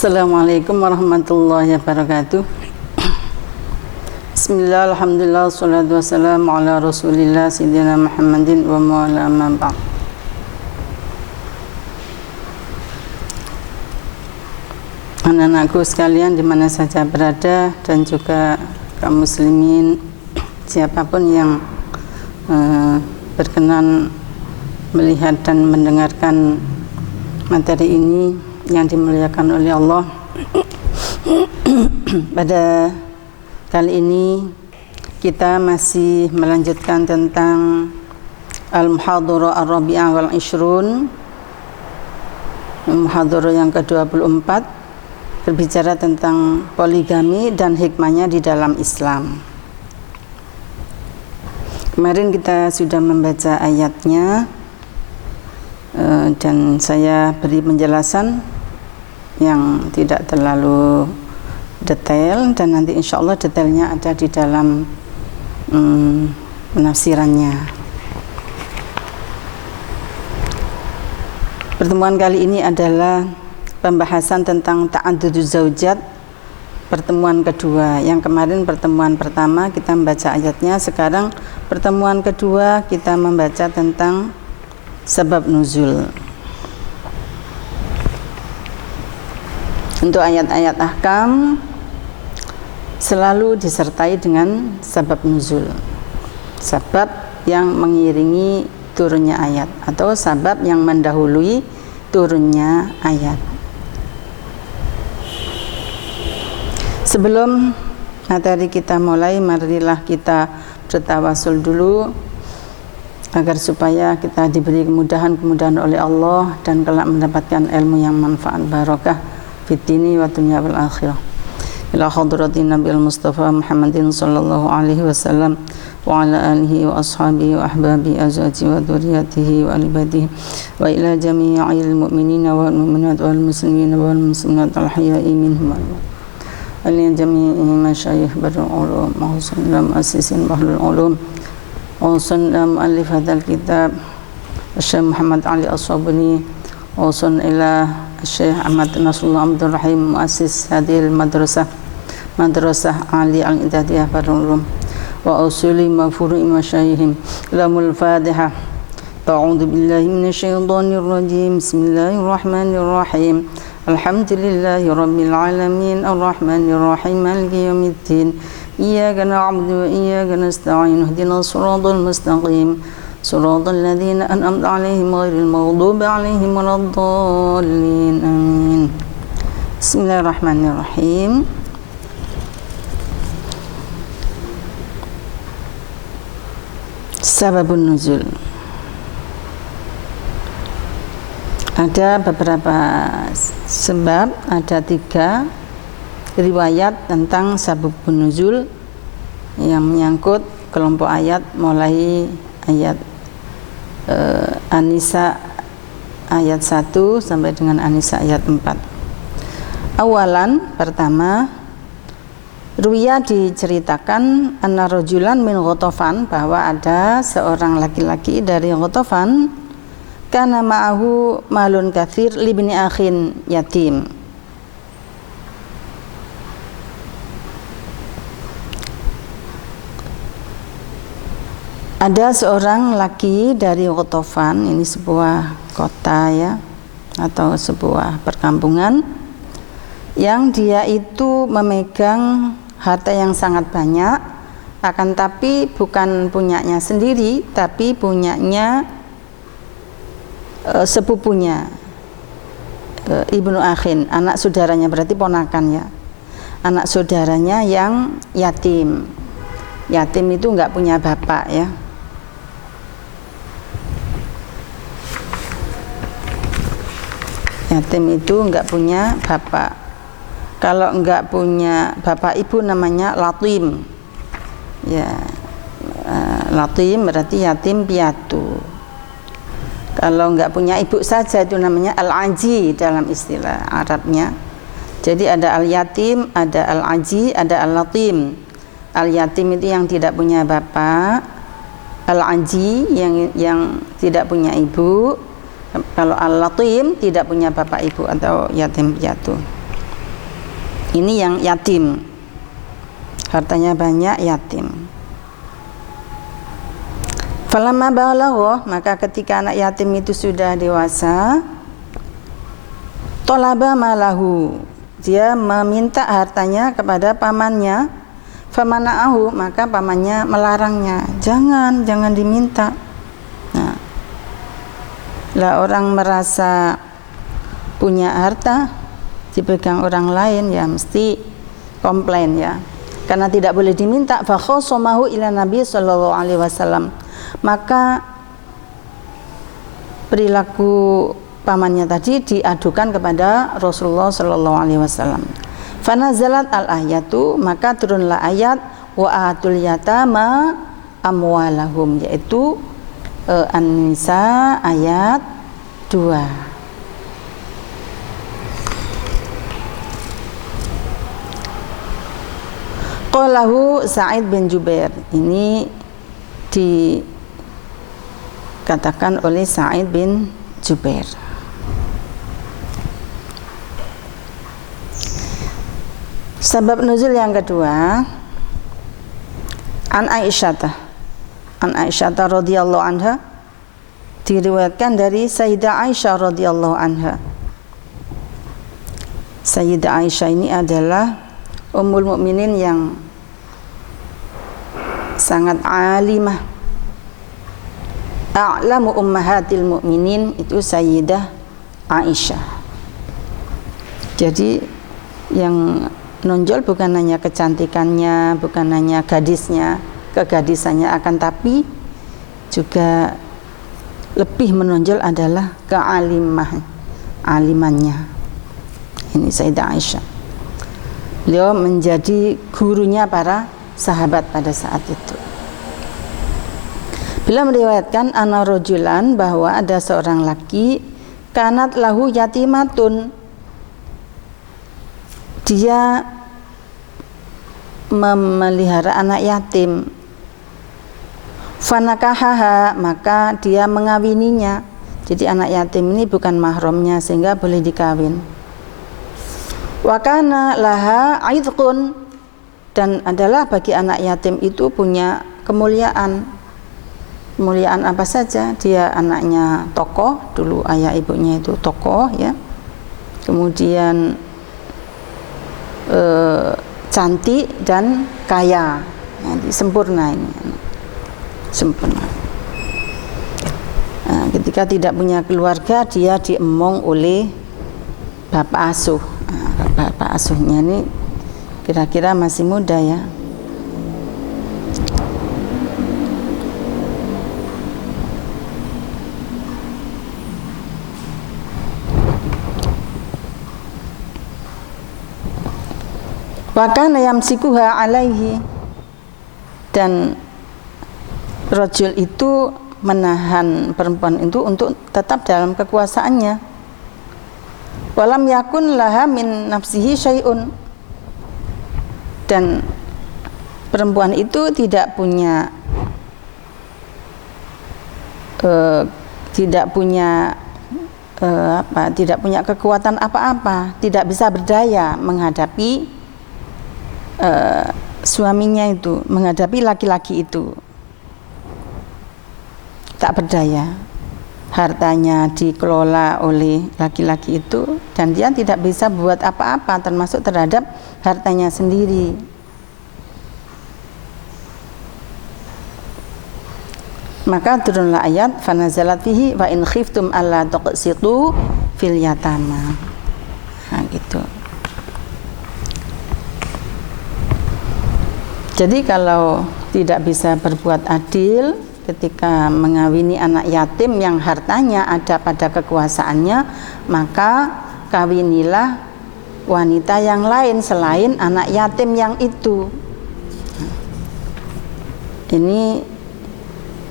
Assalamualaikum warahmatullahi wabarakatuh. Bismillah, alhamdulillah, wassalatu wassalamu ala rasulillah sayyidina Muhammadin wa ma'ala amma ba'd. Anak-anakku sekalian dimana saja berada, dan juga kaum muslimin siapapun yang berkenan melihat dan mendengarkan materi ini yang dimuliakan oleh Allah. Pada kali ini kita masih melanjutkan tentang Al-Muhadharah Ar-Rabi'ah wal Ishrun, Muhadharah yang ke-24, berbicara tentang poligami dan hikmahnya di dalam Islam. Kemarin kita sudah membaca ayatnya, dan saya beri penjelasan yang tidak terlalu detail, dan nanti insya Allah detailnya ada di dalam penafsirannya. Pertemuan kali ini adalah pembahasan tentang ta'adduduz zaujat, pertemuan kedua. Yang kemarin pertemuan pertama kita membaca ayatnya, sekarang pertemuan kedua kita membaca tentang sebab nuzul. Untuk ayat-ayat ahkam selalu disertai dengan sebab nuzul, sebab yang mengiringi turunnya ayat atau sebab yang mendahului turunnya ayat. Sebelum materi kita mulai, marilah kita bertawasul dulu agar supaya kita diberi kemudahan oleh Allah dan kelak mendapatkan ilmu yang manfaat barokah fitini wa dunya wal akhirah. Ila hadratin Nabil Mustafa Muhammadin sallallahu alaihi wasallam wa ala alihi wa ashabihi wa ahbabi azwaji wa dzurriyyatihi wa alibadihi wa ila jami'il mu'minina wal mu'minat wal muslimina wal muslimat al hayya'i minhum wa ila jami'i masyayikh badul ulum wa sallam asisin bahlul ulum wa sallam alif hadzal kitab Syekh Muhammad Ali As-Sabuni wa sallam ila Syekh Ahmad Nasrullah Abdul Rahim muassis hadil madrasah Ali Al-Idadiyah Barulum wa usuli mafuri masyayihim lamul Fatihah. A'udzu billahi minasyaitonir rajim. Bismillahirrahmanirrahim. Alhamdulillahi rabbil alamin arrahmanir rahim maliki yaumiddin. Iyyaka na'budu wa iyyaka nasta'in. Ihdinas siratal mustaqim. Suratul ladzina an'amta 'alaihim ghairil maghdubi 'alaihim waladdallin. Amin. Bismillahirrahmanirrahim. Sababun nuzul. Ada beberapa sebab, ada 3 riwayat tentang sababun nuzul yang menyangkut kelompok ayat mulai ayat An-Nisa ayat 1 sampai dengan An-Nisa ayat 4. Awalan, pertama, ruya diceritakan anna rajulan min Ghatafan, bahwa ada seorang laki-laki dari Ghatafan, kana ma'ahu malun katsir libni akhin yatim. Ada seorang laki dari Ghatafan, ini sebuah kota ya, atau sebuah perkampungan, yang dia itu memegang harta yang sangat banyak, akan tapi bukan punyanya sendiri, tapi punyanya sepupunya, ibnu akhin, anak saudaranya, berarti ponakan ya, anak saudaranya yang yatim. Yatim itu enggak punya bapak ya. Yatim itu enggak punya bapak. Kalau enggak punya bapak ibu namanya latim. Ya, latim berarti yatim piatu. Kalau enggak punya ibu saja itu namanya al-aji dalam istilah Arabnya. Jadi ada al-yatim, ada al-aji, ada al-latim. Al-yatim itu yang tidak punya bapak, al-aji yang tidak punya ibu. Kalau al-latim tidak punya bapak ibu atau yatim piatu. Ini yang yatim, hartanya banyak, yatim. Falamma balagha, maka ketika anak yatim itu sudah dewasa, talaba malahu, dia meminta hartanya kepada pamannya. Famana'ahu, maka pamannya melarangnya, jangan diminta. Nah, lah orang merasa punya harta dipegang orang lain ya mesti komplain ya, karena tidak boleh diminta. Fa khasamahu ila Nabi sallallahu alaihi wasallam, maka perilaku pamannya tadi diadukan kepada Rasulullah sallallahu alaihi wasallam. Fanazalat al-ayatu, maka turunlah ayat wa atul yatama amwalahum, yaitu An-Nisa ayat 2. Qalahu Sa'id bin Jubair, ini dikatakan oleh Sa'id bin Jubair. Sebab nuzul yang kedua, an Aisyah radhiyallahu anha, diriwayatkan dari Sayyidah Aisyah radhiyallahu anha. Sayyidah Aisyah ini adalah ummul mukminin yang sangat alimah, a'lamu ummahatil mukminin, itu Sayyidah Aisyah. Jadi yang nonjol bukan hanya kecantikannya, bukan hanya gadisnya, kegadisannya, akan tapi juga lebih menonjol adalah alimannya. Ini Sayyidah Aisyah. Beliau menjadi gurunya para sahabat pada saat itu. Beliau meriwayatkan anna rajulan, bahwa ada seorang laki, kanat lahu yatimatun, dia memelihara anak yatim. Fanakahaha, maka dia mengawininya. Jadi anak yatim ini bukan mahramnya sehingga boleh dikawin. Wa kana laha aidqun, dan adalah bagi anak yatim itu punya kemuliaan. Kemuliaan apa saja? Dia anaknya tokoh, dulu ayah ibunya itu tokoh ya. Kemudian cantik dan kaya, jadi sempurna ini, sempurna. Nah, ketika tidak punya keluarga, dia diemong oleh bapak asuh. Nah, bapak asuhnya ini kira-kira masih muda ya. Wakana yamsikuha alaihi, dan rajul itu menahan perempuan itu untuk tetap dalam kekuasaannya. Walam yakun laha min nafsihi syai'un, dan perempuan itu tidak punya kekuatan apa-apa, tidak bisa berdaya menghadapi suaminya itu, menghadapi laki-laki itu, tak berdaya. Hartanya dikelola oleh laki-laki itu dan dia tidak bisa buat apa-apa termasuk terhadap hartanya sendiri. Maka turunlah ayat fanazalat fihi wa in khiftum alla tuqsitu fil yatama. Nah, gitu. Jadi kalau tidak bisa berbuat adil ketika mengawini anak yatim yang hartanya ada pada kekuasaannya, maka kawinilah wanita yang lain selain anak yatim yang itu. Ini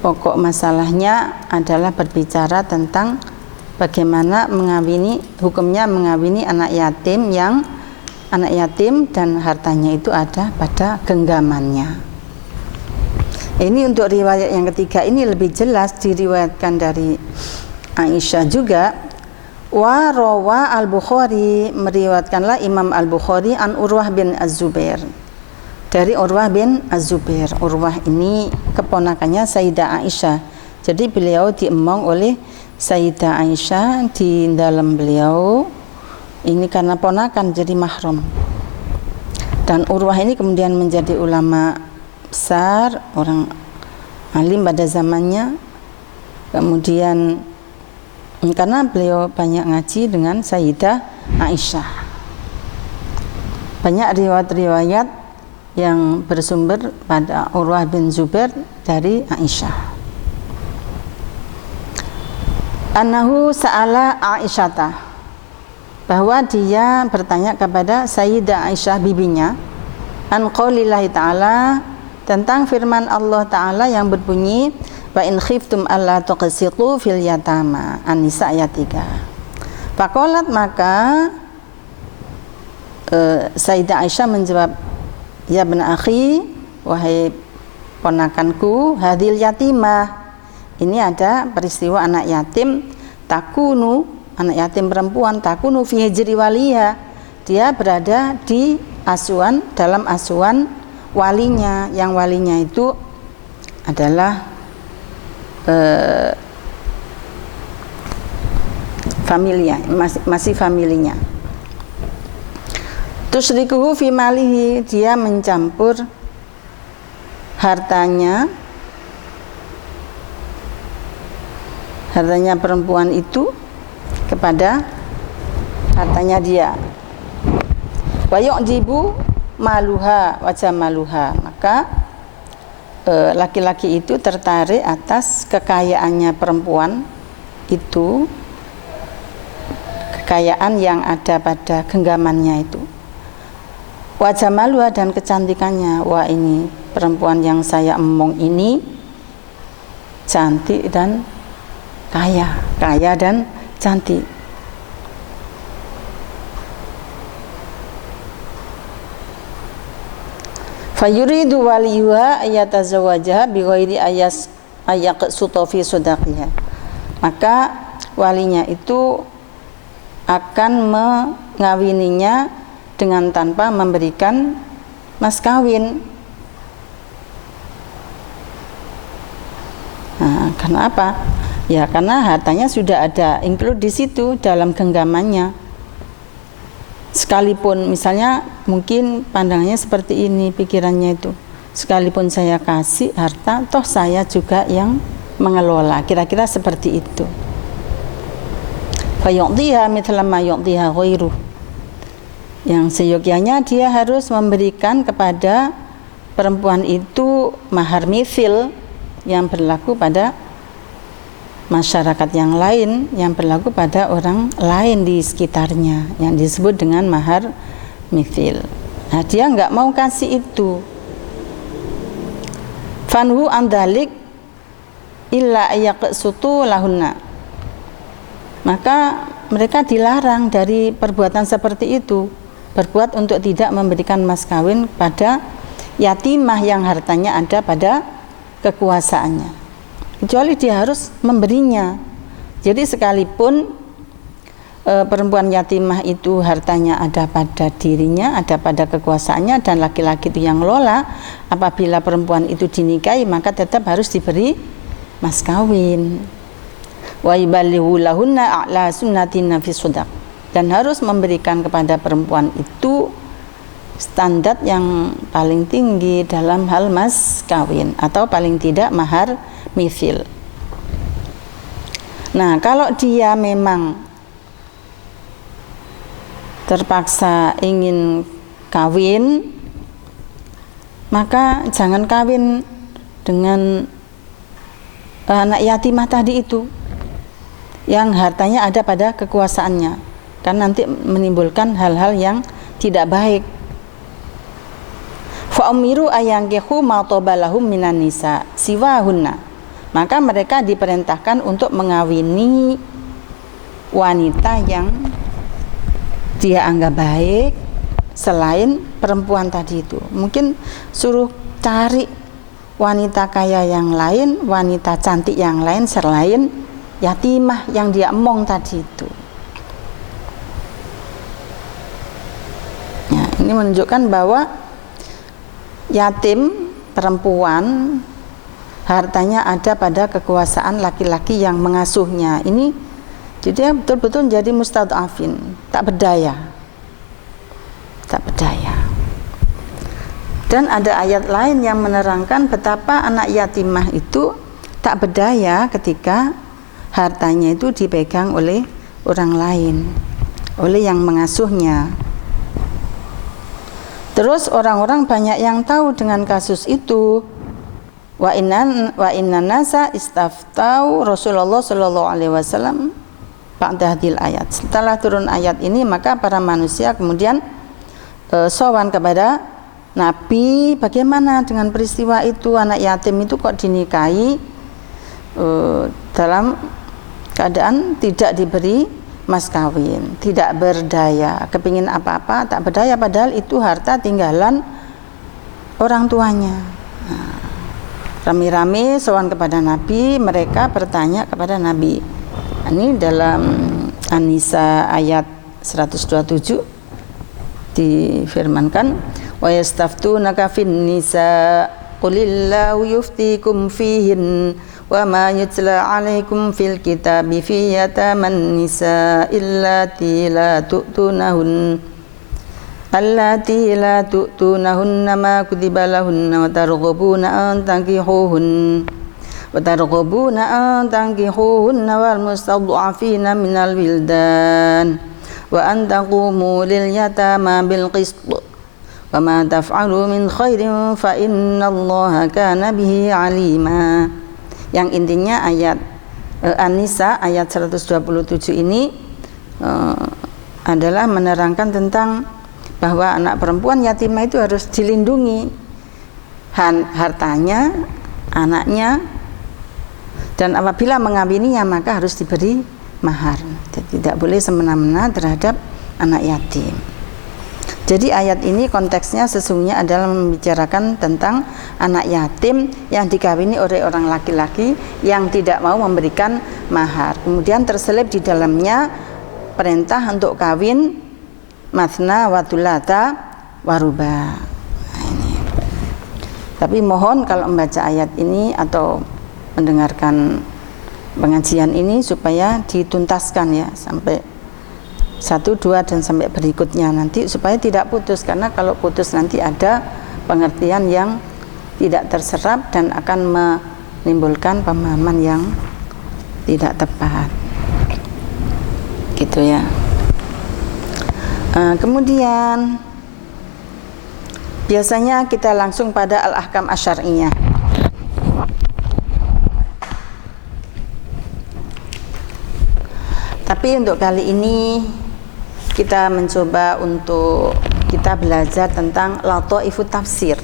pokok masalahnya adalah berbicara tentang bagaimana mengawini, hukumnya mengawini anak yatim dan hartanya itu ada pada genggamannya. Ini untuk riwayat yang ketiga ini lebih jelas diriwayatkan dari Aisyah juga Wa rawa al-Bukhari, meriwayatkanlah Imam al-Bukhari an Urwah bin Az-Zubair, dari Urwah bin Az-Zubair. Urwah ini keponakannya Sayyidah Aisyah. Jadi beliau diemong oleh Sayyidah Aisyah di dalam beliau. Ini karena ponakan jadi mahram. Dan Urwah ini kemudian menjadi ulama besar, orang alim pada zamannya. Kemudian karena beliau banyak ngaji dengan Sayyidah Aisyah, banyak riwayat-riwayat yang bersumber pada Urwah bin Zubair dari Aisyah. Annahu sa'ala Aisyata, bahwa dia bertanya kepada Sayyidah Aisyah bibinya, an qaulillahi ta'ala, tentang firman Allah Ta'ala yang berbunyi, wa in khiftum alla tuqsitu fil yatama, An-Nisa ayat 3. Faqalat, maka Sayyidah Aisyah menjawab, ya bin akhi, wahai ponakanku, hadil yatimah, ini ada peristiwa anak yatim, takunu, anak yatim perempuan, takunu fi hijri waliha, dia berada di asuhan, dalam asuhan walinya, yang walinya itu adalah familia, masih familinya. Tusyrikuhu fi malihi, dia mencampur hartanya perempuan itu kepada hartanya dia. Wa yu'jibu maluha wa jamaluha, maka laki-laki itu tertarik atas kekayaannya perempuan itu, kekayaan yang ada pada genggamannya itu. Wa jamaluha, dan kecantikannya. Wah, ini perempuan yang saya emong ini cantik dan kaya dan cantik. Fayuridu waliyuha ayatazawajaha bighairi ayaqsuta fi sadaqiha, maka walinya itu akan mengawininya dengan tanpa memberikan mas kawin. Nah, karena apa? Ya karena hartanya sudah ada include di situ dalam genggamannya. Sekalipun misalnya mungkin pandangannya seperti ini, pikirannya itu, sekalipun saya kasih harta, toh saya juga yang mengelola, kira-kira seperti itu. Fa yu'tiha mithla ma yu'tiha ghairuh, yang seyogyanya dia harus memberikan kepada perempuan itu mahar mithil yang berlaku pada masyarakat yang lain, yang berlaku pada orang lain di sekitarnya, yang disebut dengan mahar mithil. Nah, dia nggak mau kasih itu. Fanhu andalik illa ayaqsutu lahunna, maka mereka dilarang dari perbuatan seperti itu, berbuat untuk tidak memberikan mas kawin pada yatimah yang hartanya ada pada kekuasaannya, kecuali dia harus memberinya. Jadi sekalipun perempuan yatimah itu hartanya ada pada dirinya, ada pada kekuasaannya, dan laki-laki itu yang lola, apabila perempuan itu dinikahi maka tetap harus diberi mas kawin. Wa yuballighu lahunna a'la sunnatin fi shadaq, dan harus memberikan kepada perempuan itu standar yang paling tinggi dalam hal mas kawin, atau paling tidak mahar mithil. Nah, kalau dia memang terpaksa ingin kawin, maka jangan kawin dengan anak yatimah tadi itu yang hartanya ada pada kekuasaannya, kan nanti menimbulkan hal-hal yang tidak baik. Fa umiru ayankihu ma tabalahum minan nisa siwahunna, maka mereka diperintahkan untuk mengawini wanita yang dia anggap baik selain perempuan tadi itu. Mungkin suruh cari wanita kaya yang lain, wanita cantik yang lain selain yatimah yang dia emong tadi itu. Ini menunjukkan bahwa yatim perempuan hartanya ada pada kekuasaan laki-laki yang mengasuhnya. Ini jadi betul-betul menjadi mustad'afin, tak berdaya. Tak berdaya. Dan ada ayat lain yang menerangkan betapa anak yatimah itu tak berdaya ketika hartanya itu dipegang oleh orang lain, oleh yang mengasuhnya. Terus orang-orang banyak yang tahu dengan kasus itu. Wa inna nasa istaftau Rasulullah sallallahu alaihi wasallam ba'da hadil ayat. Setelah turun ayat ini, maka para manusia kemudian sowan kepada Nabi, bagaimana dengan peristiwa itu, anak yatim itu kok dinikahi dalam keadaan tidak diberi mas kawin, tidak berdaya, kepingin apa-apa tak berdaya, padahal itu harta tinggalan orang tuanya. Rame-rame sowan kepada Nabi, mereka bertanya kepada Nabi. Ini dalam An-Nisa ayat 127 difirmankan, wa yastaftunaka fin nisa qulillahu yuftikum fihin wa ma yutla alaikum fil kitabi fi yataman nisa illati la tu'tunahunna ma kutiba lahunna wa targhabuna an tankihuhunna wal mustad'afina minal wildan wa an taqumu lil yatama bil qist wa ma taf'alu min khairin fa innallaha kana bihi alima. Yang intinya ayat An-Nisa ayat 127 ini adalah menerangkan tentang bahwa anak perempuan yatimah itu harus dilindungi hartanya, anaknya, dan apabila mengawininya maka harus diberi mahar. Jadi tidak boleh semena-mena terhadap anak yatim. Jadi ayat ini konteksnya sesungguhnya adalah membicarakan tentang anak yatim yang dikawini oleh orang laki-laki yang tidak mau memberikan mahar. Kemudian terselip di dalamnya perintah untuk kawin mathna wa thulatha wa ruba. Nah, ini. Tapi mohon kalau membaca ayat ini atau mendengarkan pengajian ini supaya dituntaskan ya sampai 1, 2 dan sampai berikutnya nanti supaya tidak putus, karena kalau putus nanti ada pengertian yang tidak terserap dan akan menimbulkan pemahaman yang tidak tepat gitu ya. Kemudian biasanya kita langsung pada al-ahkam asyariyah. Tapi untuk kali ini kita mencoba untuk kita belajar tentang lataifut tafsir.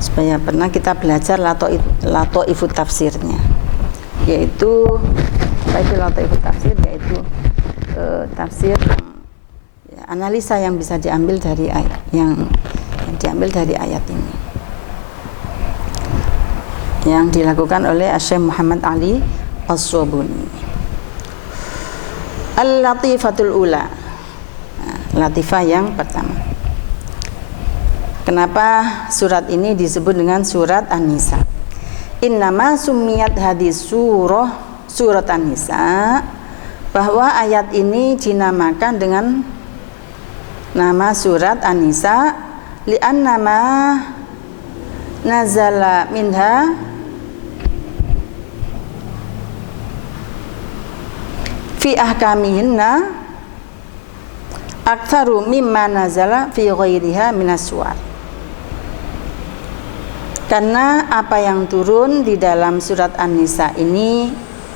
Supaya pernah kita belajar lataifut tafsirnya, yaitu lataifut tafsir yaitu tafsir analisa yang bisa diambil dari ayat yang diambil dari ayat ini yang dilakukan oleh Syekh Muhammad Ali As-Sobuni. Al-Latifatul Ula, latifah yang pertama. Kenapa surat ini disebut dengan surat An-Nisa? Innama summiyat hadis surat An-Nisa, bahwa ayat ini dinamakan dengan nama surat An-Nisa li'annama nazala minha fi ahkamihinna aktsaru mimma nazala fi ghairiha minas suwar. Karena apa yang turun di dalam surat An-Nisa ini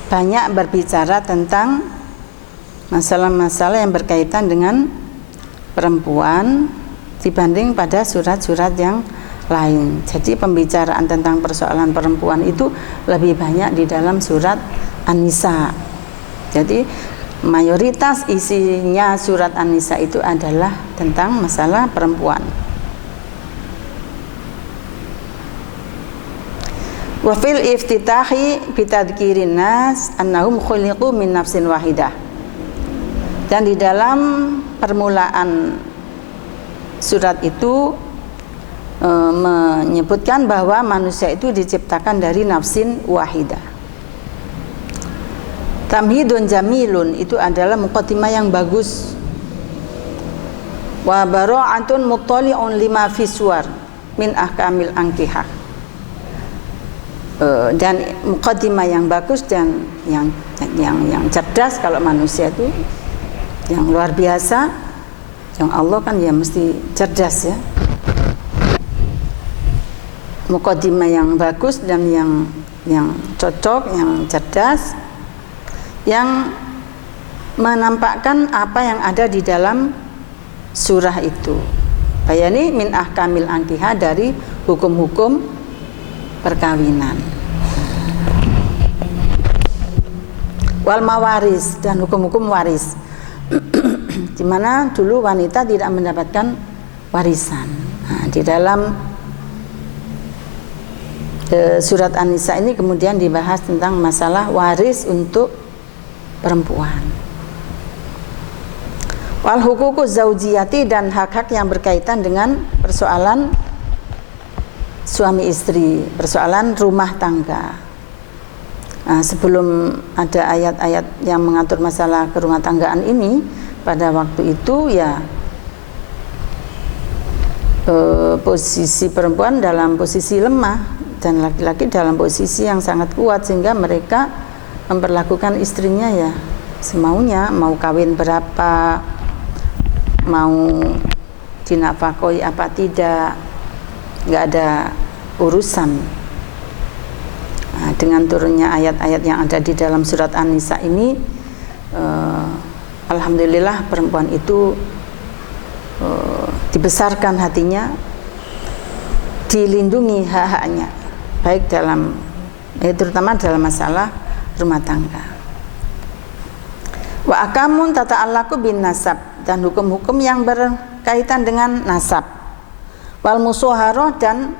banyak berbicara tentang masalah-masalah yang berkaitan dengan perempuan dibanding pada surat-surat yang lain. Jadi pembicaraan tentang persoalan perempuan itu lebih banyak di dalam surat An-Nisa. Jadi mayoritas isinya surat An-Nisa itu adalah tentang masalah perempuan. Wa fil iftitahi bitadhkirin nas annahum khuliqu min nafsin wahidah. Dan di dalam permulaan surat itu menyebutkan bahwa manusia itu diciptakan dari nafsin wahidah. Tamhidun jamilun itu adalah muqaddimah yang bagus. Wa bara'atun muttali'un lima fi suwar min ahkamil ankihah. Dan muqaddimah yang bagus dan yang cerdas. Kalau manusia itu yang luar biasa, yang Allah kan ya mesti cerdas ya. Muqaddimah yang bagus dan yang cocok, yang cerdas, yang menampakkan apa yang ada di dalam surah itu. Bayani min ahkamil ankihah, dari hukum-hukum perkawinan. Wal mawaris, dan hukum-hukum waris. Di mana dulu wanita tidak mendapatkan warisan. Nah, di dalam surat An-Nisa ini kemudian dibahas tentang masalah waris untuk perempuan. Wal huququ zaujiyati, dan hak-hak yang berkaitan dengan persoalan suami istri, persoalan rumah tangga. Nah, sebelum ada ayat-ayat yang mengatur masalah kerumah tanggaan ini, pada waktu itu ya posisi perempuan dalam posisi lemah dan laki-laki dalam posisi yang sangat kuat, sehingga mereka memperlakukan istrinya ya semaunya, mau kawin berapa, mau dinafkahi apa tidak, nggak ada urusan. Nah, dengan turunnya ayat-ayat yang ada di dalam surat An-Nisa ini, alhamdulillah perempuan itu dibesarkan hatinya, dilindungi hak-haknya, baik dalam terutama dalam masalah rumah tangga. Wa akamun tata'allaqu bin nasab, dan hukum-hukum yang berkaitan dengan nasab. Wal musaharah, dan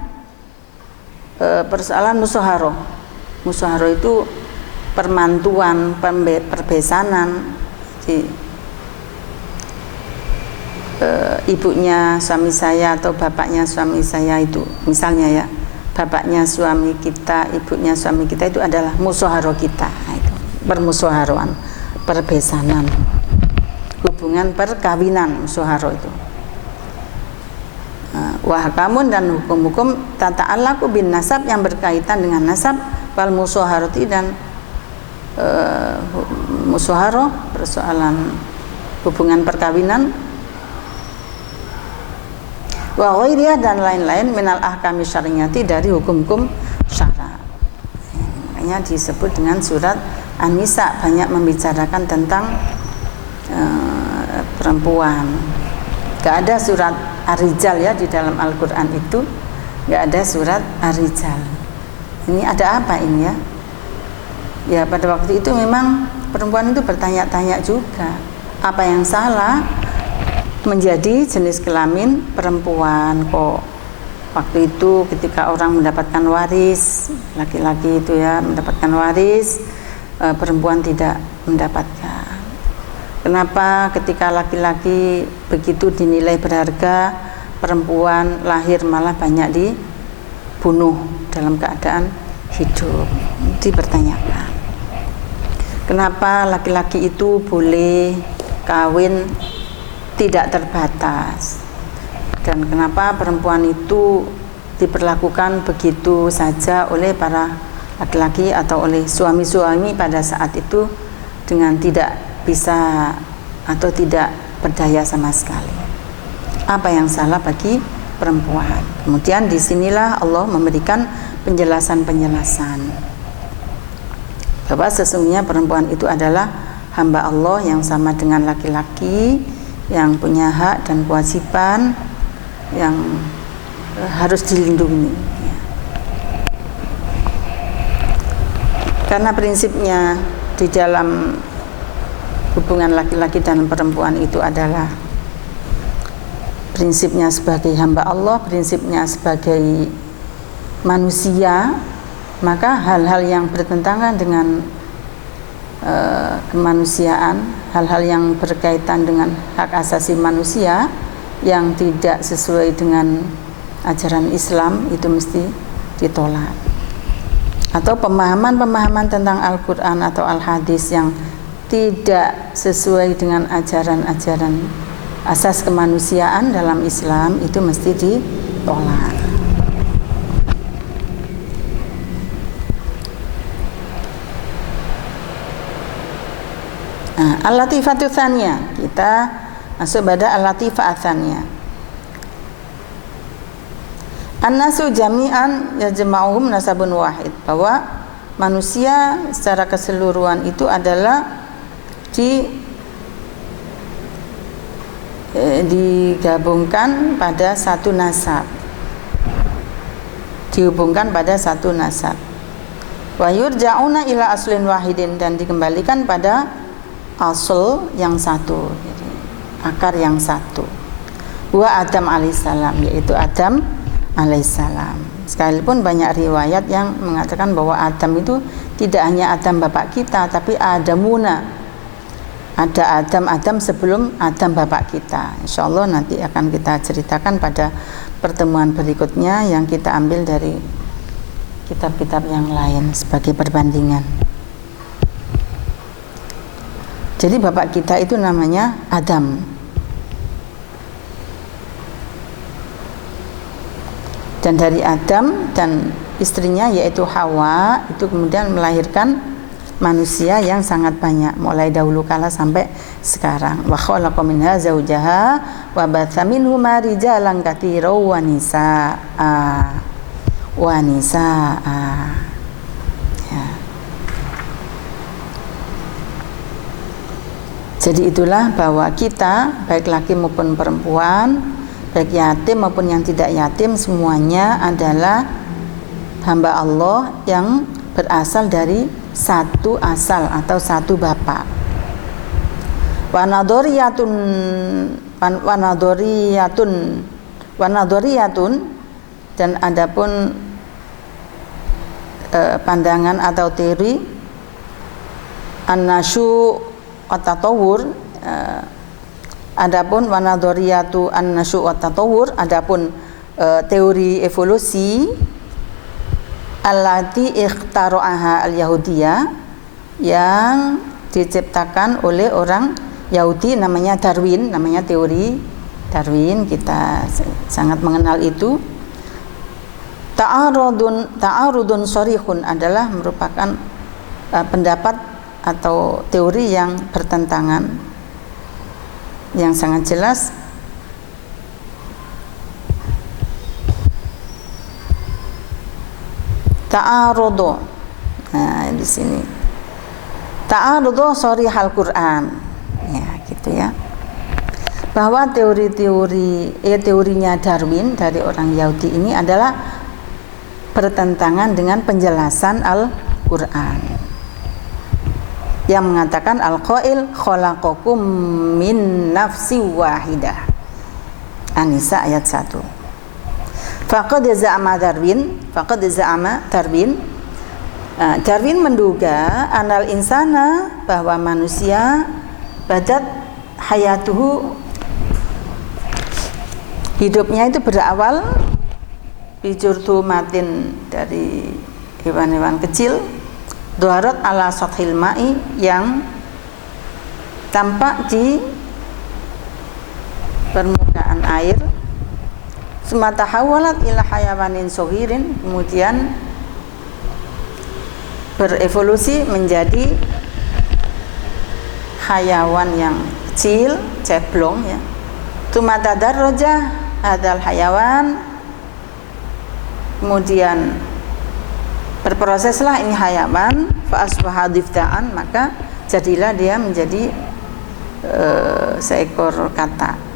persoalan musaharah. Musaharah itu permantuan, perbesanan. Jadi, ibunya suami saya atau bapaknya suami saya itu, misalnya ya, bapaknya suami kita, ibunya suami kita itu adalah musaharah kita. Nah, itu permusaharohan, perbesanan, hubungan perkawinan, musaharah itu. Wahkamun, dan hukum-hukum tata'allaqu bin nasab, yang berkaitan dengan nasab, wal musaharati, dan musaharah, persoalan hubungan perkawinan, wa ghairiyah, dan lain-lain minal ahkami syar'iyyati, dari hukum-hukum syara. Makanya disebut dengan surat An-Nisa, banyak membicarakan tentang perempuan. Gak ada surat Ar-Rijal ya di dalam Al-Quran itu, gak ada surat Ar-Rijal. Ini ada apa ini ya? Ya pada waktu itu memang perempuan itu bertanya-tanya juga, apa yang salah menjadi jenis kelamin perempuan kok. Waktu itu ketika orang mendapatkan waris, laki-laki itu ya mendapatkan waris, perempuan tidak mendapatkan. Kenapa ketika laki-laki begitu dinilai berharga, perempuan lahir malah banyak dibunuh dalam keadaan hidup? Dipertanyakan. Kenapa laki-laki itu boleh kawin tidak terbatas, dan kenapa perempuan itu diperlakukan begitu saja oleh para laki-laki atau oleh suami-suami pada saat itu dengan tidak bisa atau tidak berdaya sama sekali? Apa yang salah bagi perempuan? Kemudian disinilah Allah memberikan penjelasan-penjelasan bahwa sesungguhnya perempuan itu adalah hamba Allah yang sama dengan laki-laki, yang punya hak dan kewajiban yang harus dilindungi. Karena prinsipnya di dalam hubungan laki-laki dan perempuan itu adalah prinsipnya sebagai hamba Allah, prinsipnya sebagai manusia, maka hal-hal yang bertentangan dengan kemanusiaan, hal-hal yang berkaitan dengan hak asasi manusia yang tidak sesuai dengan ajaran Islam itu mesti ditolak. Atau pemahaman-pemahaman tentang Al-Quran atau Al-Hadis yang tidak sesuai dengan ajaran-ajaran asas kemanusiaan dalam Islam itu mesti ditolak. Al-Latifatu Tsaniyah, kita masuk pada Al-Latifah Tsaniyah. An-nasu jami'an yajma'uhum nasabun wahid, bahwa manusia secara keseluruhan itu adalah digabungkan pada satu nasab, dihubungkan pada satu nasab. Wa yurja'una ila aslin wahidin, dan dikembalikan pada asal yang satu, jadi akar yang satu. Wa Adam alaihissalam, yaitu Adam alaihissalam. Sekalipun banyak riwayat yang mengatakan bahwa Adam itu tidak hanya Adam bapak kita, tapi Adamuna, ada Adam sebelum Adam bapak kita. Insya Allah nanti akan kita ceritakan pada pertemuan berikutnya yang kita ambil dari kitab-kitab yang lain sebagai perbandingan. Jadi bapak kita itu namanya Adam. Dan dari Adam dan istrinya yaitu Hawa itu kemudian melahirkan manusia yang sangat banyak, mulai dahulu kala sampai sekarang. Wa khalaqa minha zawjaha wa batha minhuma rijalan katsiran wa nisaa. Ya. Jadi itulah bahwa kita baik laki maupun perempuan, baik yatim maupun yang tidak yatim, semuanya adalah hamba Allah yang berasal dari satu asal atau satu bapak. Wanadoriyatun, dan adapun pandangan atau teori an-nasyu at-tatawur, adapun wanadoriyatu an-nasyu at-tatawur, adapun teori evolusi allati ikhtara'aha al-yahudiyah, yang diciptakan oleh orang Yahudi, namanya Darwin, namanya teori Darwin, kita sangat mengenal itu. Ta'arudun sharihun adalah merupakan pendapat atau teori yang bertentangan, yang sangat jelas. Ta'arudu, nah di sini ta'arudu sharihal Quran, ya gitu ya, bahwa teorinya Darwin dari orang Yahudi ini adalah bertentangan dengan penjelasan Al-Quran yang mengatakan al-qail khalaqakum min nafsi wahidah, An-Nisa ayat 1. Faqad za'ama Darwin, Darwin menduga anal insana, bahwa manusia badat hayatuhu, hidupnya itu berawal bijurtu matin, dari hewan-hewan kecil, dhaharat ala sathil ma'i, yang tampak di permukaan air, sumata hawalat ila hayawanin sohirin, kemudian berevolusi menjadi hayawan yang kecil, ceblong ya. Sumata darroja hadal hayawan, kemudian berproseslah ini hayawan, fa asbaha difta'an, maka jadilah dia menjadi seekor kata.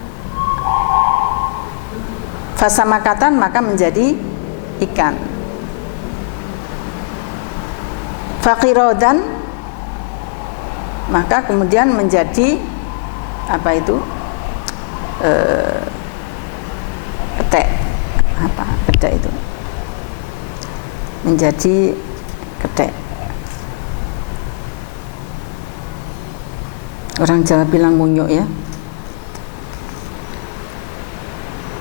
Fasamakatan, maka menjadi ikan. Faqirodan, maka kemudian menjadi apa itu? Ketek. Apa ketek itu? Menjadi ketek. Orang Jawa bilang munyuk ya.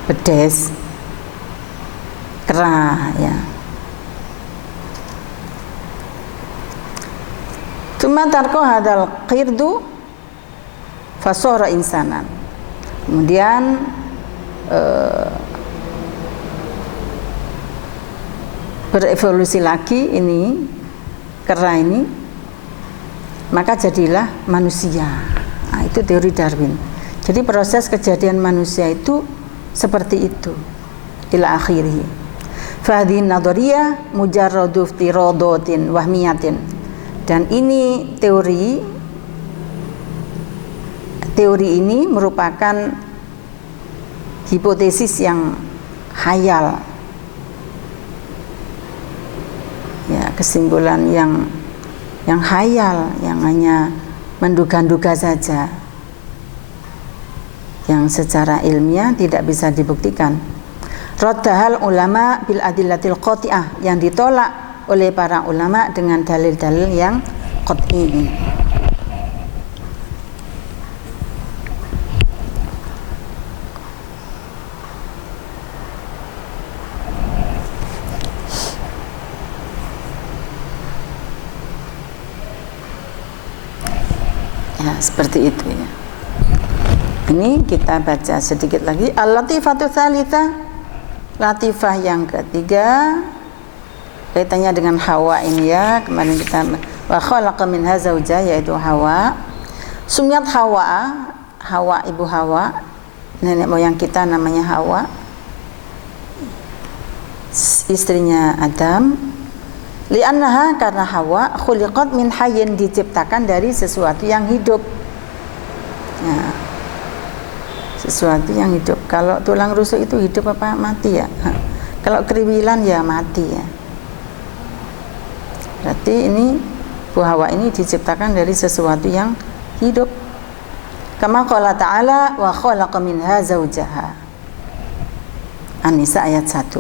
bedes, kera, ya. Tsumma tarqa hadzal qirdu fasara insanan. Kemudian berevolusi lagi ini kera ini, maka jadilah manusia. Nah, itu teori Darwin. Jadi proses kejadian manusia itu seperti itu ila akhirih. Fahadhin nadhariyah mujarradu iftiradatin wahmiyatin. Dan ini teori ini merupakan hipotesis yang khayal, ya, kesimpulan yang khayal, yang hanya menduga-duga saja, yang secara ilmiah tidak bisa dibuktikan. Raddahal ulama bil adillatil qati'ah, yang ditolak oleh para ulama dengan dalil-dalil yang qat'i. Ya, seperti itu ya. Ini kita baca sedikit lagi. Al-latifatu tsalitsa, latifah yang ketiga, kaitannya dengan Hawa ini ya. Kemarin kita wa khalaqa minha zauja, yaitu Hawa. Sumyat Hawa ibu Hawa, nenek moyang kita namanya Hawa, istrinya Adam. Li'annaha, karena Hawa khuliqat min hayyin, diciptakan dari sesuatu yang hidup. Ya, sesuatu yang hidup. Kalau tulang rusuk itu hidup apa mati ya? Kalau keriwilan ya mati ya. Berarti ini Bu Hawa ini diciptakan dari sesuatu yang hidup. Kama qala ta'ala wa khalaqa minha zaujaha. An-Nisa ayat 1.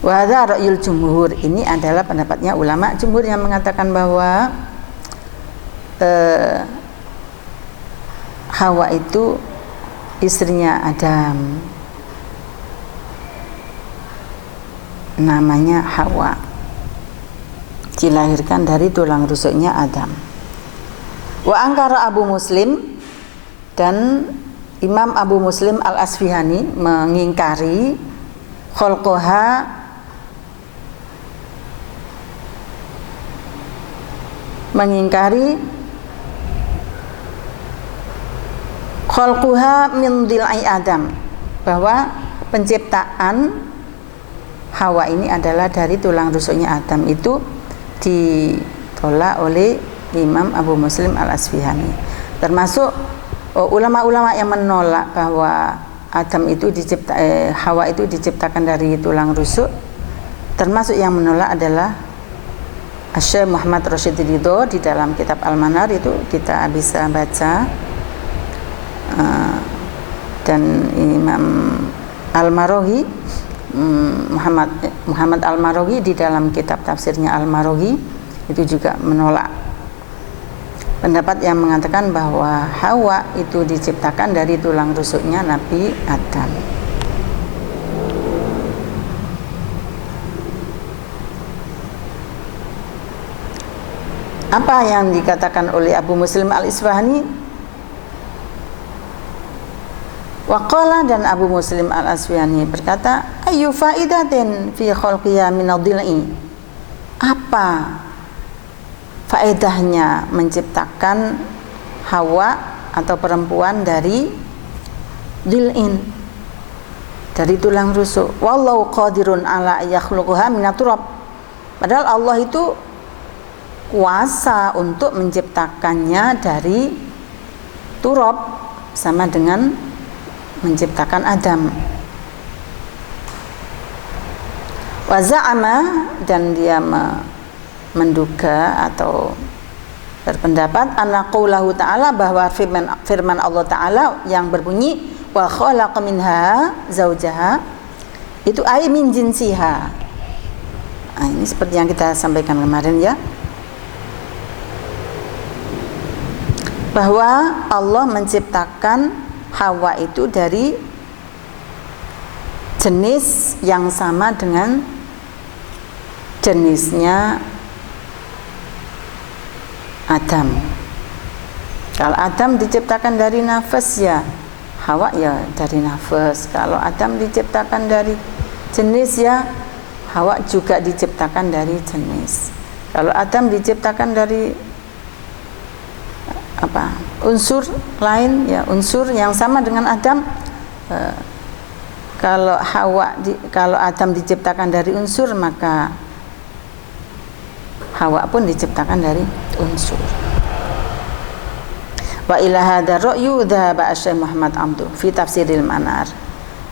Wa hadza ra'yul jumhur, ini adalah pendapatnya ulama jumhur yang mengatakan bahwa Hawa itu istrinya Adam, namanya Hawa, dilahirkan dari tulang rusuknya Adam. Wa angkara Abu Muslim, dan Imam Abu Muslim Al-Asfihani mengingkari khalqaha, khalquha min dilai Adam, bahwa penciptaan Hawa ini adalah dari tulang rusuknya Adam. Itu ditolak oleh Imam Abu Muslim Al-Asfihani. Termasuk ulama-ulama yang menolak bahwa Hawa itu diciptakan dari tulang rusuk, termasuk yang menolak adalah Syekh Muhammad Rashid Ridho. Di dalam kitab Al-Manar itu kita bisa baca, dan Imam Al-Maraghi, Muhammad Al-Maraghi di dalam kitab tafsirnya Al-Maraghi itu juga menolak pendapat yang mengatakan bahwa Hawa itu diciptakan dari tulang rusuknya Nabi Adam. Apa yang dikatakan oleh Abu Muslim Al-Isfahani? Waqala, dan Abu Muslim Al-Asfihani berkata, ayu faidatin fi khalqiya min ad-dil'i, apa faedahnya menciptakan Hawa atau perempuan dari dil'in, dari tulang rusuk. Wallahu qadirun ala yakhluquha min turab, padahal Allah itu kuasa untuk menciptakannya dari turab, sama dengan menciptakan Adam. Wa za'ama, dan dia menduga atau berpendapat anna qaulahu ta'ala, bahwa firman Allah Ta'ala yang berbunyi wa khalaqa minha zaujaha, itu ay min jinsiha. Nah, ini seperti yang kita sampaikan kemarin ya, bahwa Allah menciptakan Hawa itu dari jenis yang sama dengan jenisnya Adam. Kalau Adam diciptakan dari nafas, ya Hawa ya dari nafas. Kalau Adam diciptakan dari jenis, ya Hawa juga diciptakan dari jenis. Kalau Adam diciptakan dari unsur lain, ya unsur yang sama dengan Adam. Kalau Adam diciptakan dari unsur, maka Hawa pun diciptakan dari unsur. Wa ila hadza ra'yu dhahaba Syekh Muhammad Abdu fi tafsiril manar.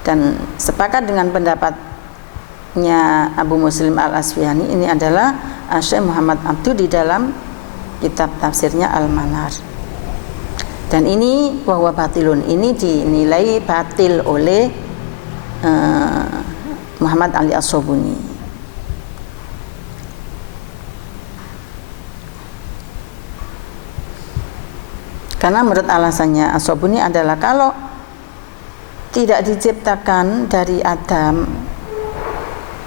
Dan sepakat dengan pendapatnya Abu Muslim Al-Asfihani, ini adalah Syekh Muhammad Abdu di dalam kitab tafsirnya Al-Manar. Dan ini bahwa batilun, ini dinilai batil oleh Muhammad Ali As-Sobuni. Karena menurut alasannya As-Sobuni adalah kalau tidak diciptakan dari Adam,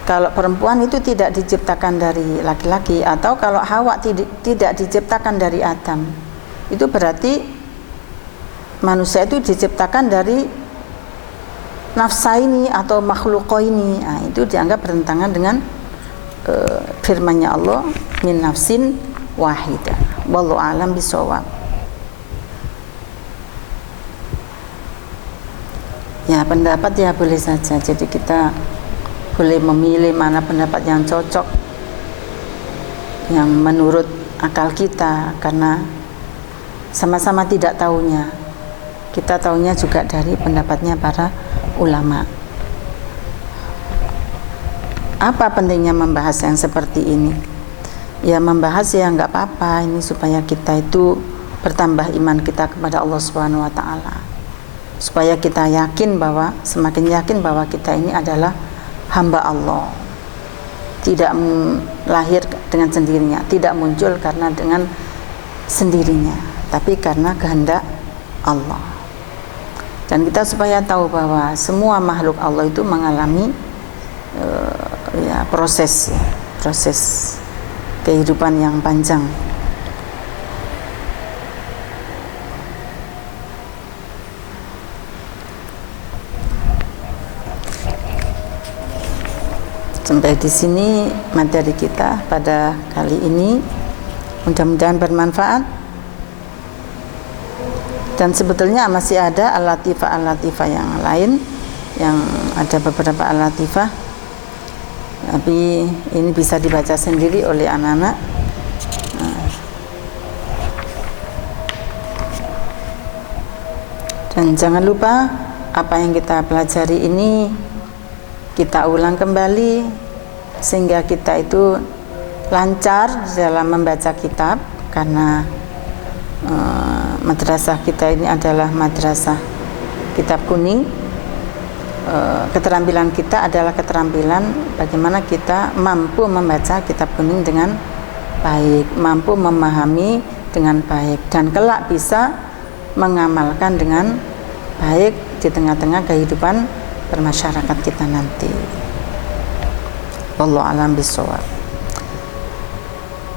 kalau perempuan itu tidak diciptakan dari laki-laki, atau kalau Hawa tidak diciptakan dari Adam, itu berarti manusia itu diciptakan dari nafsaini atau makhluqaini. Nah, itu dianggap bertentangan dengan firman-Nya Allah, min nafsin wahidah. Wallahu a'lam bishawab. Ya, pendapat ya boleh saja. Jadi kita boleh memilih mana pendapat yang cocok, yang menurut akal kita, karena sama-sama tidak tahunya. Kita tahunya juga dari pendapatnya para ulama. Apa pentingnya membahas yang seperti ini? Ya membahas ya nggak apa-apa, ini supaya kita itu bertambah iman kita kepada Allah Subhanahu wa Ta'ala, supaya kita semakin yakin bahwa kita ini adalah hamba Allah, tidak lahir dengan sendirinya, tidak muncul karena dengan sendirinya, tapi karena kehendak Allah. Dan kita supaya tahu bahwa semua makhluk Allah itu mengalami proses kehidupan yang panjang. Sampai di sini materi kita pada kali ini, mudah-mudahan bermanfaat. Dan sebetulnya masih ada al-latifah yang lain, yang ada beberapa al-latifah, tapi ini bisa dibaca sendiri oleh anak-anak. Dan jangan lupa apa yang kita pelajari ini kita ulang kembali sehingga kita itu lancar dalam membaca kitab, karena madrasah kita ini adalah madrasah kitab kuning. Keterampilan kita adalah keterampilan bagaimana kita mampu membaca kitab kuning dengan baik, mampu memahami dengan baik, dan kelak bisa mengamalkan dengan baik di tengah-tengah kehidupan bermasyarakat kita nanti. Wallahu a'lam bishawab.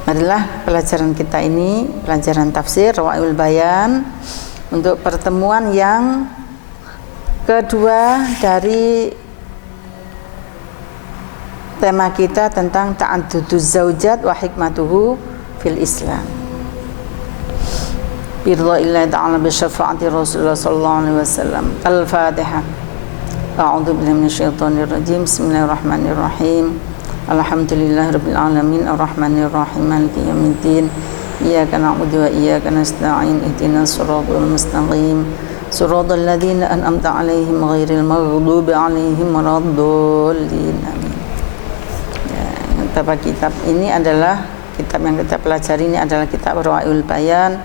Marilah pelajaran kita ini, pelajaran tafsir Rawaul Bayan, untuk pertemuan yang kedua dari tema kita tentang ta'adduduz zaujat wa hikmatuhu fil Islam. Biridha'illahi ta'ala bi syafaati Rasulullah sallallahu alaihi wasallam. Al-Fatihah. A'udzu billahi minasyaitonir rajim. Bismillahirrahmanirrahim. Alhamdulillahirabbil alamin arrahmanir rahim maliki yaumiddin. Iyyaka na'budu wa iyyaka nasta'in. Ihdinas siratal mustaqim. Siratal ladzina an'amta 'alaihim ghairil maghdubi 'alaihim waladdallin. Amin. Kitab ini adalah kitab yang kita pelajari, ini adalah kitab Rawaul Bayan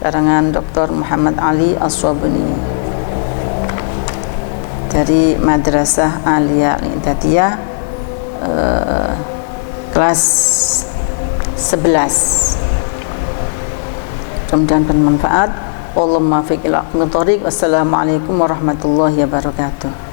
karangan Dr. Muhammad Ali As-Sobuni dari Madrasah Aliyah Al-I'dadiyah kelas 11. Mudah-mudahan bermanfaat. Allahumma fiqil aqmi thoriq. Wassalamualaikum warahmatullahi wabarakatuh.